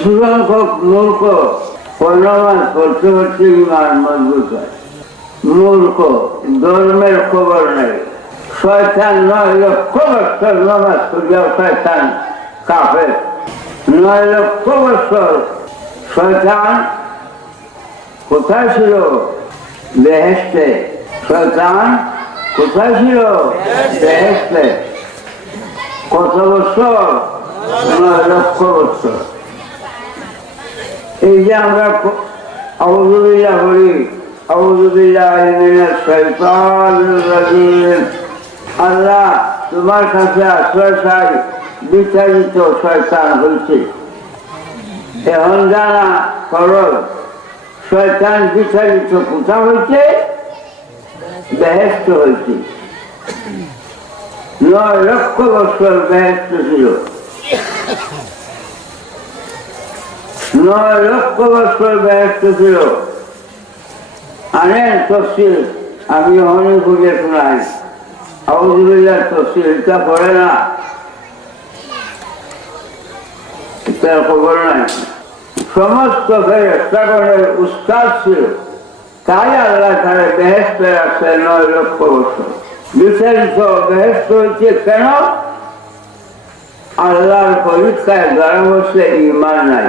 কিছু সংখ্যক মূর্খ প্রমাণ করতে হচ্ছে ইমান মজবুত হয়। মূর্খ, ধর্মের খবর নেই। শয়তান 9 লক্ষ বছর নামাজ পড়লেও শয়তান কাফের। 9 লক্ষ বছর শয়তান কোথায় ছিল? বেহেশতে। শয়তান কোথায় ছিল? বেহেশতে। কত বছর? 9 লক্ষ বছর। এই যে আমরা আউযুবিল্লাহ বলি, আউযুবিল্লাহি মিনাশ শাইতানির রাজিম, আল্লাহ তোমার কাছে আশ্রয় চাই, বিতাড়িত শয়তান হয়েছে। এখন জানা খরচ, শয়তান বিতাড়িত কোথা হয়েছে? বেহেশত হয়েছে। 9 লক্ষ বছর বেহেশত ছিল। 9 লক্ষ বছর বেহেশত ছিল। আনেন তফসিল, আমি অনেক বুঝে শোনাই। আউযুবিল্লাহ তফসিল এটা পড়ে না, এটার খবর নাই। সমস্ত ফেরেশতাগণের উস্তাদ ছিল, তাই আল্লাহ তারা বেহেশতে রাখছে 9 লক্ষ বছর। বিস্তারিত বেহেশত হচ্ছে কেন? আল্লাহর পরীক্ষায় গড়া বসে ঈমান নাই।